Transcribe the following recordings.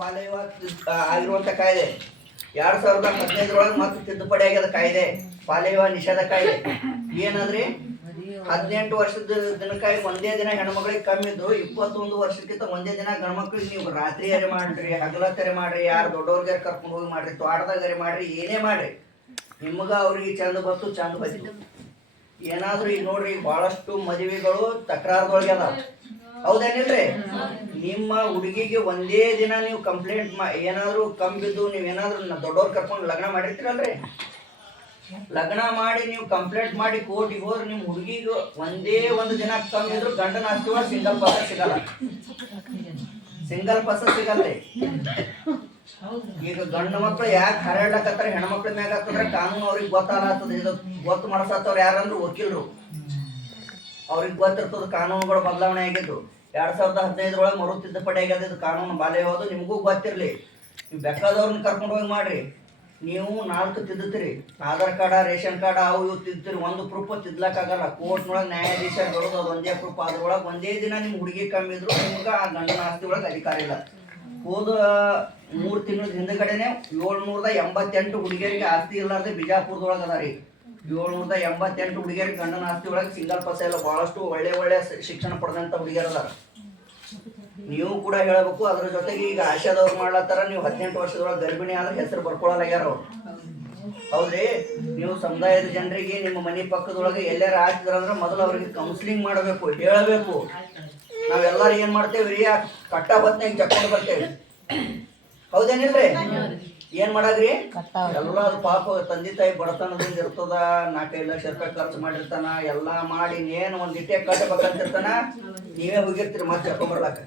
ಬಾಲ್ಯ ವಿವಾಹ ಆಗಿರುವಂತ ಕಾಯ್ದೆ 2015 ಮತ್ತೆ ತಿದ್ದುಪಡಿ ಆಗ್ಯದ ಕಾಯ್ದೆ, ಬಾಲ್ಯ ವಿವಾಹ ನಿಷೇಧ ಕಾಯ್ದೆ. ಏನಂದ್ರಿ 18 ವರ್ಷದ ದಿನಕ್ಕಾಗಿ ಒಂದೇ ದಿನ ಹೆಣ್ಮಕ್ಳಿಗೆ ಕಮ್ಮಿದ್ದು, 21 ವರ್ಷಕ್ಕಿಂತ ಒಂದೇ ದಿನ ಗಂಡ್ಮಕ್ಳಿಗೆ ನೀವು ರಾತ್ರಿ ಅರೆ ಮಾಡ್ರಿ, ಹಗಲತ್ತರೆ ಮಾಡ್ರಿ, ಯಾರು ದೊಡ್ಡವ್ರಿಗೆ ಕರ್ಕೊಂಡು ಹೋಗಿ ಮಾಡ್ರಿ, ತೋಟದಾಗರೆ ಮಾಡ್ರಿ, ಏನೇ ಮಾಡ್ರಿ, ನಿಮ್ಗ ಅವ್ರಿಗೆ ಚಂದ ಬತ್ತು ಚಂದ ಬತ್ತು. ಏನಾದ್ರೂ ಈಗ ನೋಡ್ರಿ ಬಹಳಷ್ಟು ಮದುವೆಗಳು ತಕರಾರ್ದೊಳಗೆ ಅದಾವ, ಹೌದೇನಿಲ್ರಿ? ನಿಮ್ಮ ಹುಡುಗಿಗೆ ಒಂದೇ ದಿನ ನೀವು ಕಂಪ್ಲೇಂಟ್ ಏನಾದ್ರು ಕಂಬಿದ್ದು ನೀವೇನಾದ್ರೂ ದೊಡ್ಡವ್ರು ಕರ್ಕೊಂಡು ಲಗ್ನ ಮಾಡಿರ್ತೀರಲ್ರಿ, ಲಗ್ನ ಮಾಡಿ ನೀವು ಕಂಪ್ಲೇಂಟ್ ಮಾಡಿ ಕೋರ್ಟಿಗೆ ಹೋದ್ರೆ ನಿಮ್ಮ ಹುಡುಗಿಗೆ ಒಂದೇ ಒಂದು ದಿನ ಕಮ್ಮಿ ಇದ್ರು ಗಂಡನ ಆಸ್ತಿ ಒಳಗೆ ಸಿಂಗಲ್ ಪಸ ಸಿಗಲ್ಲ, ಸಿಂಗಲ್ ಪಸ ಸಿಗಲ್ರಿ. ಈಗ ಗಂಡು ಮಕ್ಳು ಯಾಕೆ ಹರಡ್ಲಕತ್ತಾರ ಹೆಣ್ಮಕ್ಳ ಮ್ಯಾಗ ಹತ್ತಂದ್ರೆ ಕಾನೂನು ಅವ್ರಿಗೆ ಗೊತ್ತಾಗ್ತದ. ಇದು ಗೊತ್ತು ಮಾಡ್ಸತ್ತವ್ರು ಯಾರಂದ್ರೆ ವಕೀಲರು, ಅವ್ರಿಗೆ ಗೊತ್ತಿರ್ತದ ಕಾನೂನುಗಳು ಬದಲಾವಣೆ ಆಗಿದ್ದು. 2015 ಮರು ತಿದ್ದುಪಡಿ ಆಗ್ಯದ ಇದು ಕಾನೂನು ಬಾಲ್ಯ ವಿವಾಹ. ನಿಮಗೂ ಗೊತ್ತಿರಲಿ, ನೀವು ಬೇಕಾದವ್ರನ್ನ ಕರ್ಕೊಂಡು ಹೋಗಿ ಮಾಡ್ರಿ. ನೀವು 4 ತಿದ್ದುತ್ತೀರಿ, ಆಧಾರ್ ಕಾರ್ಡ, ರೇಷನ್ ಕಾರ್ಡ, ಅವು ಇವು ತಿದ್ದುತ್ತೀರಿ, ಒಂದು ಪ್ರೂಫ್ ತಿದ್ಲಕ್ಕಾಗಲ್ಲ. ಕೋರ್ಟ್ನೊಳಗೆ ನ್ಯಾಯಾಧೀಶರು ಬರೋದು ಅದು ಒಂದೇ ಪ್ರೂಫ್. ಅದ್ರೊಳಗೆ ಒಂದೇ ದಿನ ನಿಮ್ಮ ಹುಡುಗಿ ಕಮ್ಮಿ ಇದ್ರು ನಿಮ್ಗೆ ಆ ಗಂಡನ ಆಸ್ತಿ ಒಳಗೆ ಅಧಿಕಾರ ಇಲ್ಲ. ಹೋದ 3 ತಿಂಗಳ ಹಿಂದಗಡೆನೆ 788 ಹುಡುಗಿಯರಿಗೆ ಆಸ್ತಿ ಇಲ್ಲಾರ್ದೆ ಬಿಜಾಪುರದೊಳಗೆ ಅದ ರೀ. 788 ಹುಡುಗಿಯರಿಗೆ ಗಂಡನ ಆಸ್ತಿ ಒಳಗೆ ಸಿಂಗಲ್ ಪಸ ಇಲ್ಲ. ಬಹಳಷ್ಟು ಒಳ್ಳೆ ಶಿಕ್ಷಣ ಪಡೆದಂತ ಹುಡುಗಿಯರ ಅದಾರ. ನೀವು ಕೂಡ ಹೇಳಬೇಕು. ಅದ್ರ ಜೊತೆಗೆ ಈಗ ಆಶಾದವ್ರು ಮಾಡ್ಲತ್ತಾರ, ನೀವು 18 ವರ್ಷದೊಳಗೆ ಗರ್ಭಿಣಿ ಆದ್ರೆ ಹೆಸರು ಬರ್ಕೊಳ್ಳಲಾಗ್ಯಾರ ಅವ್ರು, ಹೌದ್ರಿ? ನೀವು ಸಮುದಾಯದ ಜನರಿಗೆ ನಿಮ್ಮ ಮನೆ ಪಕ್ಕದೊಳಗೆ ಎಲ್ಲಾರ ಹಾಕಿದ್ರಂದ್ರೆ ಮೊದಲು ಅವ್ರಿಗೆ ಕೌನ್ಸಿಲಿಂಗ್ ಮಾಡಬೇಕು, ಹೇಳಬೇಕು. ನಾವೆಲ್ಲರೂ ಏನ್ ಮಾಡ್ತೇವ್ರಿ, ಕಟ್ಟ ಹೊತ್ನಾಗ ಜಕ್ಕೊಂಡು ಬರ್ತೇವೆ, ಹೌದೇನಿಲ್ರಿ? ಏನ್ ಮಾಡಾಗ್ರಿ ಎಲ್ಲ ಪಾಪ ತಂದೆ ತಾಯಿ ಬಡತನದಿಂದ ಇರ್ತದ, 4-5 ಲಕ್ಷ ರೂಪಾಯಿ ಖರ್ಚು ಮಾಡಿರ್ತಾನ, ಎಲ್ಲಾ ಮಾಡಿ ನೇನು ಒಂದ್ ಇಟ್ಟೆ ಕಟ್ಟಬೇಕಂತಿರ್ತಾನ. ನೀವೇ ಹೋಗಿರ್ತೀರಿ ಮತ್ತೆ ಜಕ್ಕೊಂಬರ್ಲಾಕ.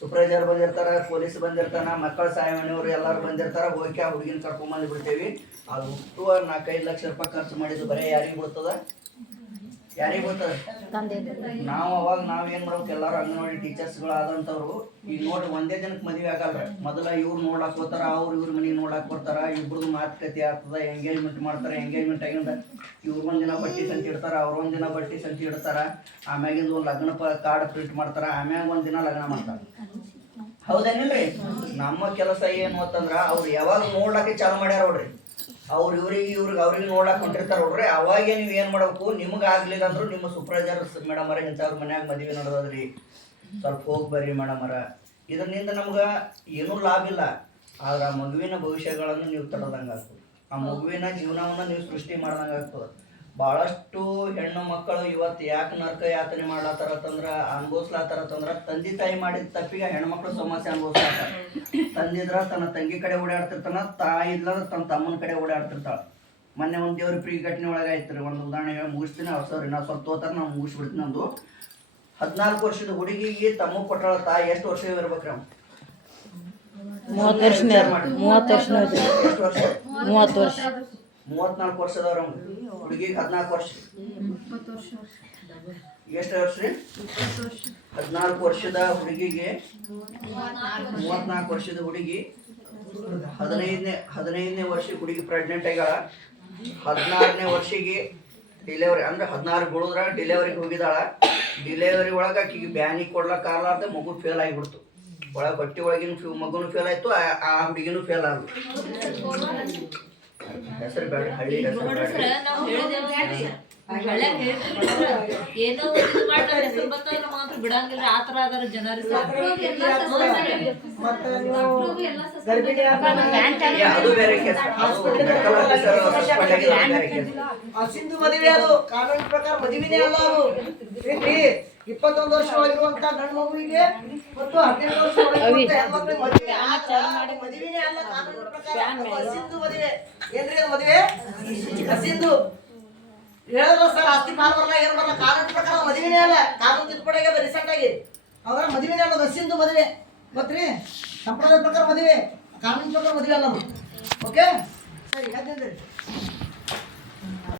ಸೂಪರ್ವೈಸರ್ ಬಂದಿರ್ತಾರ, ಪೊಲೀಸ್ ಬಂದಿರ್ತಾನ, ಮಕ್ಕಳ ಸಹಾಯ ಮನೆಯವರು ಎಲ್ಲಾರು ಬಂದಿರ್ತಾರ. ಹೋಗಿ ಆ ಹುಡುಗಿನ ಕರ್ಕೊಂಡ್ ಬಂದು ಬಿಡ್ತೇವಿ. ಅದು ಹುಟ್ಟುವ 4-5 ಲಕ್ಷ ರೂಪಾಯಿ ಖರ್ಚು ಮಾಡಿದ್ದು ಬರೀ ಯಾರಿಗೆ ಬಿಡ್ತದ? ಯಾರಿಗೆ ಬರ್ತದೆ? ನಾವು ಅವಾಗ ನಾವೇನ್ ಮಾಡ್ಬೇಕು, ಎಲ್ಲಾರು ಅಂಗನವಾಡಿ ಟೀಚರ್ಸ್ಗಳು ಆದಂತವ್ರು. ಈಗ ನೋಡ್ರಿ ಒಂದೇ ದಿನಕ್ಕೆ ಮದುವೆ ಆಗಲ್ರಿ. ಮೊದಲ ಇವ್ರು ನೋಡಕ್ ಹೋಗ್ತಾರ, ಇವ್ರ ಮನೆ ನೋಡಕ್ ಬರ್ತಾರ, ಇಬ್ರದ್ದು ಮಾತುಕತೆ ಆಗ್ತದ, ಎಂಗೇಜ್ಮೆಂಟ್ ಮಾಡ್ತಾರ. ಎಂಗೇಜ್ಮೆಂಟ್ ಆಗಿಂದ ಇವ್ರ ಒಂದಿನ ಬಟ್ಟಿ ಸಂತಿ ಇಡ್ತಾರ, ಅವ್ರ ಒಂದಿನ ಬಟ್ಟಿ ಸಂತಿ ಇಡ್ತಾರ. ಆಮ್ಯಾಗಿಂದ ಒಂದು ಲಗ್ನ ಕಾರ್ಡ್ ಪ್ರಿಂಟ್ ಮಾಡ್ತಾರ, ಆಮ್ಯಾಗ ಒಂದಿನ ಲಗ್ನ ಮಾಡ್ತಾರ, ಹೌದೇನಿಲ್ರಿ? ನಮ್ಮ ಕೆಲಸ ಏನು ಅಂತಂದ್ರ ಅವ್ರು ಯಾವಾಗ ನೋಡ್ಲಾಕೆ ಚಾಲು ಮಾಡ್ಯಾರ ನೋಡ್ರಿ, ಅವ್ರು ಅವ್ರಿಗೆ ನೋಡಕ್ ಹೊಂಟಿರ್ತಾರ ನೋಡ್ರಿ. ಅವಾಗೇ ನೀವು ಏನ್ ಮಾಡ್ಬೇಕು, ನಿಮ್ಗೆ ಆಗ್ಲಿಲ್ಲ ಅಂದ್ರು ನಿಮ್ಮ ಸೂಪರ್ವೈಸರ್ ಮೇಡಮ್ ಅವರ ಇಂಥವ್ರ ಮನ್ಯಾಗ ಮದುವೆ ನಡೆದ್ರಿ, ಸ್ವಲ್ಪ ಹೋಗಿ ಬರ್ರಿ ಮೇಡಮ್ ಅವರ. ಇದರಿಂದ ನಮ್ಗೆ ಏನೂ ಲಾಭ ಇಲ್ಲ, ಆದ್ರೆ ಆ ಮಗುವಿನ ಭವಿಷ್ಯಗಳನ್ನು ನೀವು ತಡದಂಗ ಆಗ್ತದೆ, ಆ ಮಗುವಿನ ಜೀವನವನ್ನ ನೀವು ಸೃಷ್ಟಿ ಮಾಡ್ದಂಗ ಆಗ್ತದೆ. ಬಹಳಷ್ಟು ಹೆಣ್ಣು ಮಕ್ಕಳು ಇವತ್ತು ಯಾಕೆ ನರಕ ಯಾತನೆ ಅನುಭವಿಸ್ಲಾತಾರ ತಂದೆ ತಾಯಿ ಮಾಡಿದ ತಪ್ಪಿಗೆ ಹೆಣ್ಮಕ್ಳು ಸಮಸ್ಯೆ ಅನುಭವಿಸ್ಲಾತಾರ. ತಂದಿದ್ರ ತನ್ನ ತಂಗಿ ಕಡೆ ಓಡಾಡ್ತಿರ್ತಾನ, ತಾಯಿ ಇಲ್ಲ ತನ್ನ ತಮ್ಮನ ಕಡೆ ಓಡಾಡ್ತಿರ್ತಾಳ. ಮೊನ್ನೆ ಒಂದು ದೇವ್ರ ಪ್ರೀ ಘಟನೆ ಒಳಗೆ ಆಯ್ತು. ಒಂದು ಉದಾಹರಣೆ ಹೇಳಿ ಮುಗಿಸ್ತೀನಿ. ಅವ್ರು ನಾವು ಸ್ವಲ್ಪ ತೋತಾರ, ನಾವು ಮುಗಿಸ್ಬಿಡ್ತೀನಿ. ಒಂದು 14 ವರ್ಷದ ಹುಡುಗಿಗೆ ತಮ್ಮ ಕೊಟ್ಟಾಳ ತಾಯಿ. ಎಷ್ಟು ವರ್ಷ ಇರ್ಬೇಕ್ರಿ? 30 ವರ್ಷ. 34 ವರ್ಷದವ್ರ ಹುಡುಗಿಗೆ 14 ವರ್ಷ. ಎಷ್ಟು ವರ್ಷ ರೀ? 14 ವರ್ಷದ ಹುಡುಗಿಗೆ 34 ವರ್ಷದ ಹುಡುಗಿ 15ನೇ ವರ್ಷಕ್ಕೆ ಹುಡುಗಿ ಪ್ರೆಗ್ನೆಂಟ್ ಆಗ್ಯಾಳ. 16ನೇ ವರ್ಷಕ್ಕೆ ಡಿಲೆವರಿ ಅಂದ್ರೆ 16 ಗುಳಿದ್ರ ಡಿಲೆವರಿಗೆ ಹೋಗಿದ್ದಾಳ. ಡಿಲೆವರಿ ಒಳಗೆ ಆಕಿಗೆ ಬ್ಯಾನಿ ಕೊಡ್ಲಕ್ಕಾಗಲಾರ್ದೆ ಮಗು ಫೇಲ್ ಆಗಿಬಿಡ್ತು. ಒಳಗೆ ಹೊಟ್ಟೆ ಒಳಗಿನ ಮಗುನು ಫೇಲ್ ಆಯ್ತು, ಆ ಹುಡುಗಿನೂ ಫೇಲ್ ಆದ್ಲು. ಹೆಸರು ಬೇಡ, ಹಳ್ಳಿ ಹೆಸರು ಬೇಡ. ಅದು ಬೇರೆ ಕೇಸ್. ಸಿಂಧು ಮದುವೆ, ಅದು ಕಾನೂನು ಪ್ರಕಾರ ಮದುವೆನೇ ಅಲ್ಲ. ಅದು 21 ವರ್ಷ ಒಳಗಿರುವಂತ ಗಂಡು ಮಗುವಿಗೆ ಮತ್ತು 18 ವರ್ಷ ಒಳಗಿರುವಂತ ಹೆಣ್ಮಕ್ಳಿಗೆ ಮದುವೆನೇ ಅಲ್ಲ ಕಾನೂನು ಪ್ರಕಾರ. ಅಸಿಂಧು ಮದುವೆ ಏನ್ರಿ? ಅದು ಮದುವೆ ಅಸಿಂಧು ಹೇಳಿದ್ರು ಸರ್. ಆಸ್ತಿ ಪಾಲ್ ಬರಲ್ಲ, ಏನು ಬರಲ್ಲ, ಕಾನೂನು ಪ್ರಕಾರ ಮದುವೆನೇ ಅಲ್ಲ. ಕಾನೂನು ತಿದ್ದುಪಡಿ ಆಗ್ಯದ ರೀಸೆಂಟ್ ಆಗಿ. ಅವಾಗ ಮದುವೆನೇ ಅಲ್ಲ, ಅಸಿಂಧು ಮದುವೆ. ಗೊತ್ತ್ರಿ? ಸಂಪ್ರದಾಯ ಪ್ರಕಾರ ಮದುವೆ, ಕಾನೂನು ಪ್ರಕಾರ ಮದುವೆ ಅಲ್ಲ. ಓಕೆ ಸರಿ, ಹೇಳ್ತೀನಿ.